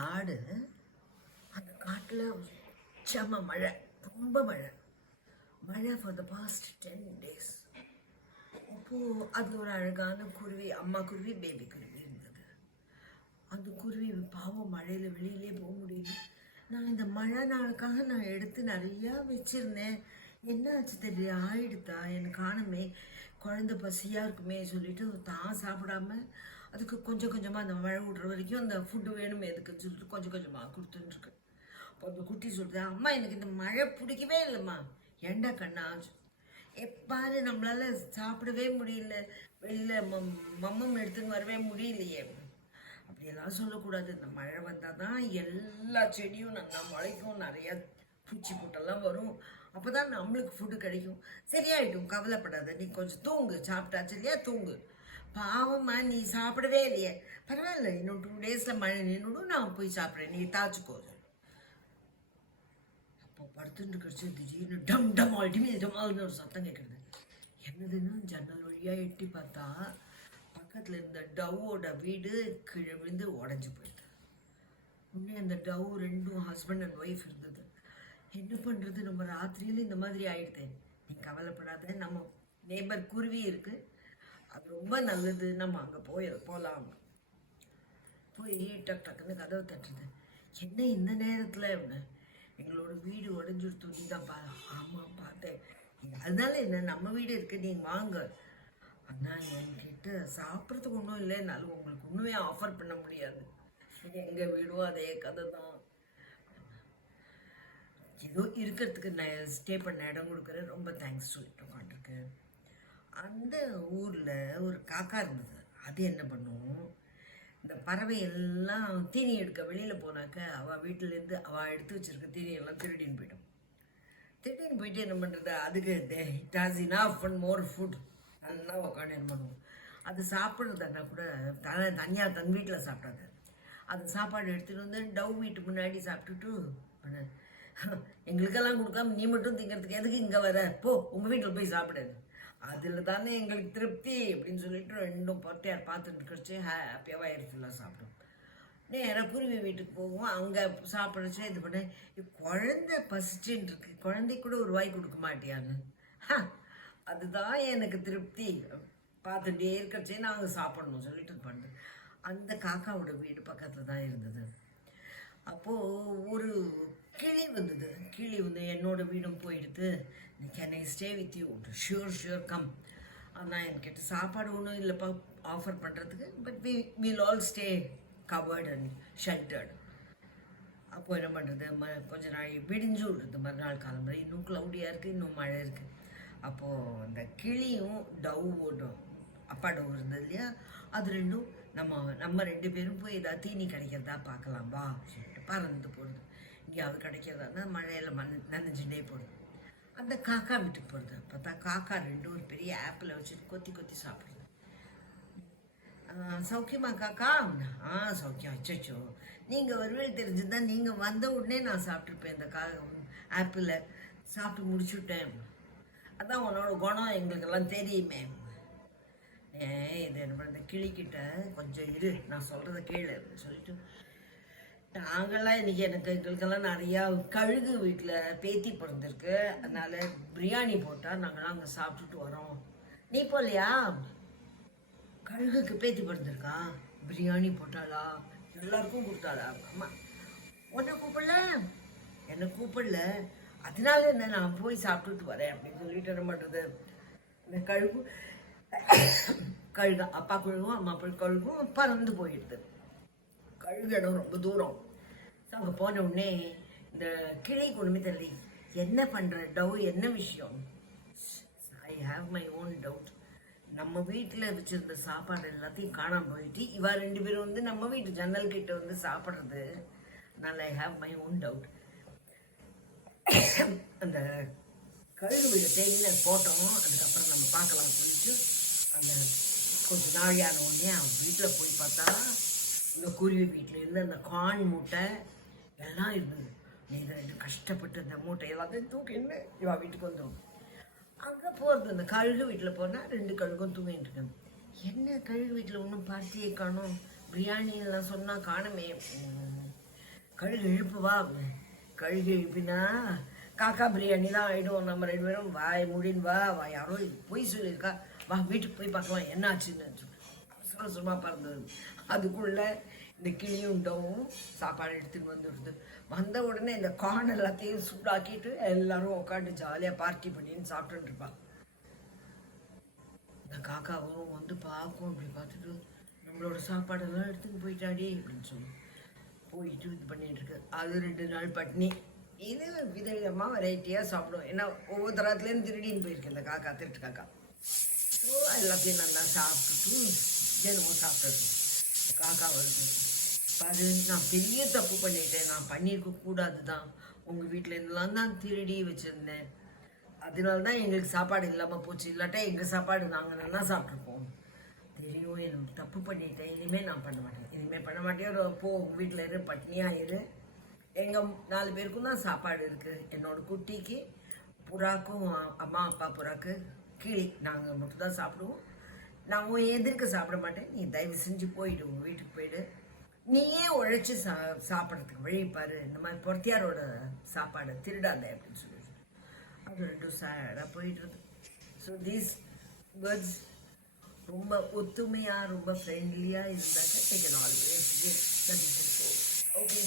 காடு. அந்த காட்டில் செம்ம மழை, ரொம்ப மழை ஃபார் த பாஸ்ட் 10 days. அப்போது அது ஒரு அழகான குருவி, அம்மா குருவி, பேபி குருவி இருந்தது. அந்த குருவி பாவம் மழையில் வெளியிலே போக முடியல. நான் இந்த மழை நாளுக்காக நான் எடுத்து நிறையா வச்சுருந்தேன். என்ன ஆச்சு தெரியல, ஆயிடுதா எனக்கு காணுமே, குழந்தை பசியாக இருக்குமே சொல்லிட்டு தான் சாப்பிடாம அதுக்கு கொஞ்சம் கொஞ்சமாக அந்த மழை விடுற வரைக்கும் அந்த ஃபுட்டு வேணுமே எதுக்குன்னு சொல்லிட்டு கொஞ்சம் கொஞ்சமாக கொடுத்துட்டுருக்கு. அப்போ அந்த குட்டி சொல்லுது, அம்மா எனக்கு இந்த மழை பிடிக்கவே இல்லைம்மா. ஏண்டா கண்ணா, எப்பாரு நம்மளால சாப்பிடவே முடியல, வெளியில் மம்மம் எடுத்துன்னு வரவே முடியலையே. அப்படியெல்லாம் சொல்லக்கூடாது. இந்த மழை வந்தால் தான் எல்லா செடியும் நல்லா முளைக்கும், நிறையா பூச்சி போட்டெல்லாம் வரும். அப்போ தான் நம்மளுக்கு ஃபுட்டு கிடைக்கும். சரியாயிட்டும், கவலைப்படாத, நீ கொஞ்சம் தூங்கு, சாப்பிட்டாச்சு இல்லையா, தூங்கு. பாவம்மா நீ சாப்பிடவே இல்லையே. பரவாயில்ல, இன்னும் 2 daysல மழை நின்றுடும், நான் போய் சாப்பிட்றேன், நீ தாச்சுக்கோ. அப்போ படுத்துட்டு கழிச்சு திடீர்னு டம் டம் டமால்னு ஒரு சத்தம் கேட்குறது. என்னதுன்னு ஜன்னல் வழியாக எட்டி பார்த்தா பக்கத்தில் இருந்த டவ்வோட வீடு கீழே விழுந்து உடஞ்சி போயிடுது. உடனே அந்த டவ் 2 ஹஸ்பண்ட் அண்ட் ஒய்ஃப் இருந்தது. என்ன பண்ணுறது, நம்ம ராத்திரியில் இந்த மாதிரி ஆயிடுது. நீ கவலைப்படாத, நம்ம நேபர் குருவி இருக்குது, அது ரொம்ப நல்லது, நம்ம அங்கே போகலாம். போய் டக்குன்னு கதவை தட்டுறது. என்ன இந்த நேரத்தில், எங்களோட வீடு உடஞ்சிடுத்து, நீ தான் ஆமாம் பார்த்தேன், அதனால என்ன, நம்ம வீடு இருக்குது, நீங்கள் வாங்க. ஆனால் என்கிட்ட சாப்பிட்றதுக்கு ஒன்றும் இல்லை, என்னால் உங்களுக்கு ஒன்றுமே ஆஃபர் பண்ண முடியாது. எங்கள் வீடும் அதே கதை தான். ஏதோ இருக்கிறதுக்கு நான் ஸ்டே பண்ண இடம் கொடுக்குறேன், ரொம்ப தேங்க்ஸ் சொல்லிட்டு உட்காந்துருக்கேன். அந்த ஊரில் ஒரு காக்கா இருந்தது. அது என்ன பண்ணும், இந்த பறவை எல்லாம் தீனி எடுக்க வெளியில் போனாக்க அவள் வீட்டிலேருந்து அவள் எடுத்து வச்சுருக்க தீனியெல்லாம் திருடின்னு போயிடும். திருடின்னு போயிட்டு என்ன பண்ணுறது, அதுக்கு it has enough and more food நல்லா உட்காந்து என்ன பண்ணுவோம். அது சாப்பிட்றதுனா கூட தனியாக தன் வீட்டில் சாப்பிடாது. அது சாப்பாடு எடுத்துகிட்டு வந்து டவ் வீட்டு முன்னாடி சாப்பிட்டுட்டு எங்களுக்கெல்லாம் கொடுக்காம நீ மட்டும் திங்கிறதுக்கு எதுக்கு இங்கே வர, போ உங்கள் வீட்டில் போய் சாப்பிடாது, அதில் தானே எங்களுக்கு திருப்தி அப்படின்னு சொல்லிட்டு 2 பொட்டையார் பார்த்துட்டு கழிச்சு ஹாப்பியாக வயிறுலாம் சாப்பிடும். நேராக குருவி வீட்டுக்கு போவோம். அங்கே சாப்பிட்றச்சு இது பண்ண, குழந்தை பசிச்சுன்னு இருக்கு, குழந்தை கூட ஒரு வாய் கொடுக்க மாட்டியான்னு. அதுதான் எனக்கு திருப்தி, பார்த்துட்டே இருக்கிறச்சே நாங்கள் சாப்பிடணும் சொல்லிட்டு பண்ணுறேன். அந்த காக்காவோட வீடு பக்கத்தில் தான் இருந்தது. அப்போது ஒரு கிளி வந்தது. கிளி வந்து என்னோட வீடும் போயிடுது, can I stay with you, sure come. ஆனால் என்கிட்ட சாப்பாடு ஒன்றும் இல்லைப்பா ஆஃபர் பண்ணுறதுக்கு, but will all stay covered and sheltered. அப்போது என்ன பண்ணுறது, கொஞ்ச நாள் விடிஞ்சு விடுறது, மறுநாள் காலம்புரை இன்னும் க்ளவுடியாக இருக்குது, இன்னும் மழை இருக்குது. அப்போது அந்த கிளியும் டவ்வோடும் அப்பா டவ் இருந்தது இல்லையா, அது ரெண்டும் நம்ம 2 பேரும் போய் ஏதாவது தீனி கிடைக்கிறதா பார்க்கலாம் வா சொல்லிட்டு பறந்து போடுது. எங்கேயாவது கிடைக்கிறதா மழையில் நனைஞ்சுட்டே போடுது. அந்த காக்கா வீட்டுக்கு போகிறது. பார்த்தா காக்கா 2 ஒரு பெரிய ஆப்பிளை வச்சுட்டு கொத்தி சாப்பிடுது. சௌக்கியமா காக்கா? சௌக்கியம். அச்சோ, நீங்கள் ஒருவேளை தெரிஞ்சுதான் நீங்கள் வந்த உடனே நான் சாப்பிட்ருப்பேன், இந்த ஆப்பிளை சாப்பிட்டு முடிச்சுட்டேன், அதான் உன்னோட குணம் எங்களுக்கெல்லாம் தெரியுமே. இது என்ன பண்ண, இந்த கிளிக்கிட்ட கொஞ்சம் இரு, நான் சொல்கிறத கேளு அப்படின்னு சொல்லிட்டு நாங்கள்லாம் இன்றைக்கி எங்களுக்கெல்லாம் நிறையா கழுகு வீட்டில் பேத்தி பிறந்திருக்கு, அதனால் பிரியாணி போட்டால் நாங்கள்லாம் அங்கே சாப்பிட்டுட்டு வரோம். நீ போகலையா? கழுகுக்கு பேத்தி பிறந்திருக்கா, பிரியாணி போட்டாளா, எல்லாருக்கும் கொடுத்தாளா? அம்மா உன்னை கூப்பிடல, என்னை கூப்பிடல, அதனால என்ன நான் போய் சாப்பிட்டுட்டு வரேன் அப்படின்னு சொல்லிட்டு என்ன பண்ணுறது. இந்த கழுகு அப்பா கழுகும் அம்மா கழுகும் பறந்து போயிடுது. கழுகு இடம் ரொம்ப தூரம். அங்கே போன உடனே இந்த கிளி கொண்டுமே தெரியல, என்ன பண்ணுற டவ், என்ன விஷயம்? I have my own doubt. நம்ம வீட்டில் வச்சுருந்த சாப்பாடு எல்லாத்தையும் காணாமல் போயிட்டு இவா 2 பேரும் வந்து நம்ம வீட்டு ஜன்னல் கிட்ட வந்து சாப்பிட்றது, அதனால் I have my own doubt. அந்த கழுகு வீடு தேங்கின போட்டோம், அதுக்கப்புறம் நம்ம பார்க்கலாம் சொல்லிட்டு அந்த கொஞ்சம் நாழியான உடனே அவன் வீட்டில் போய் பார்த்தா இந்த குருவி வீட்டில் இருந்து அந்த கான் மூட்டை எல்லாம் இருந்தது. நீ 2 கஷ்டப்பட்டு இந்த மூட்டை எல்லாத்தையும் தூக்கின்னு இவா வீட்டுக்கு வந்துடும். அங்கே போகிறது, இந்த கழுகு வீட்டில் போனால் 2 கழுகும் தூங்கிட்டு இருக்கேன். என்ன கழுகு வீட்டில் ஒன்றும் பார்ட்டியே காணும், பிரியாணிலாம் சொன்னால் காணுமே. கழுகு எழுப்புவா. கழுகு எழுப்பினா காக்கா பிரியாணி தான் ஆகிடும். நம்ம 2 பேரும் வாய் முடின்னு வா யாரோ பொய் சொல்லியிருக்கா, வா வீட்டுக்கு போய் பார்க்கலாம் என்ன ஆச்சுன்னு சும்மா பறந்தது. அதுக்குள்ளே இந்த கிளியுண்டவும் சாப்பாடு எடுத்துன்னு வந்துடுது. வந்த உடனே இந்த கார்ன் எல்லாத்தையும் சூடாக்கிட்டு எல்லாரும் உட்காந்து ஜாலியாக பார்ட்டி பண்ணின்னு சாப்பிட்டுட்டு இருப்பாள். இந்த காக்காவும் வந்து பார்க்கும், அப்படி பார்த்துட்டு நம்மளோட சாப்பாடெல்லாம் எடுத்துன்னு போயிட்டாடி அப்படின்னு சொல்லி போயிட்டு இது பண்ணிட்டு இருக்கு. அது 2 நாள் பட்னி. இது விதவிதமாக வெரைட்டியாக சாப்பிடும். ஏன்னா ஒவ்வொரு தரத்துலேருந்து திருடின்னு போயிருக்கு இந்த காக்கா, திருட்டு காக்கா. ஸோ எல்லாத்தையும் நல்லா சாப்பிட்டுட்டு தினமும் சாப்பிட்டு காக்கா வருது. பாரு, நான் பெரிய தப்பு பண்ணிட்டேன், நான் பண்ணியிருக்க கூடாது தான். உங்கள் வீட்டில் இருந்தெல்லாம் தான் திருடி வச்சுருந்தேன், அதனால தான் எங்களுக்கு சாப்பாடு இல்லாமல் போச்சு. இல்லாட்டா எங்கள் சாப்பாடு நாங்கள் நல்லா சாப்பிட்ருப்போம். தெரியும், எனக்கு தப்பு பண்ணிட்டேன், இனிமேல் நான் பண்ண மாட்டேன், இனிமேல் பண்ண மாட்டேன். போ உங்கள் வீட்டில் இரு, பட்னியாக இரு. எங்கள் 4 பேருக்கும் தான் சாப்பாடு இருக்குது. என்னோடய குட்டிக்கு, புறாக்கும், அம்மா அப்பா புறாக்கு, கிளி, நாங்கள் மட்டும் தான் சாப்பிடுவோம். நான் உன் எதிர்க்க சாப்பிட மாட்டேன், நீ தயவு செஞ்சு போயிடு, உங்கள் வீட்டுக்கு போயிடு. நீயே உழைச்சி சாப்பிட்றதுக்கு வழிப்பாரு. இந்த மாதிரி பொறுத்தியாரோட சாப்பாடை திருடாத அப்படின்னு சொல்லிட்டு அது 2 சேடாக போயிடுறது. ஸோ தீஸ் பேர்ட்ஸ் ரொம்ப ஒத்துமையாக ரொம்ப ஃப்ரெண்ட்லியாக இருந்தாக்க they can always give. That is the soul. Okay.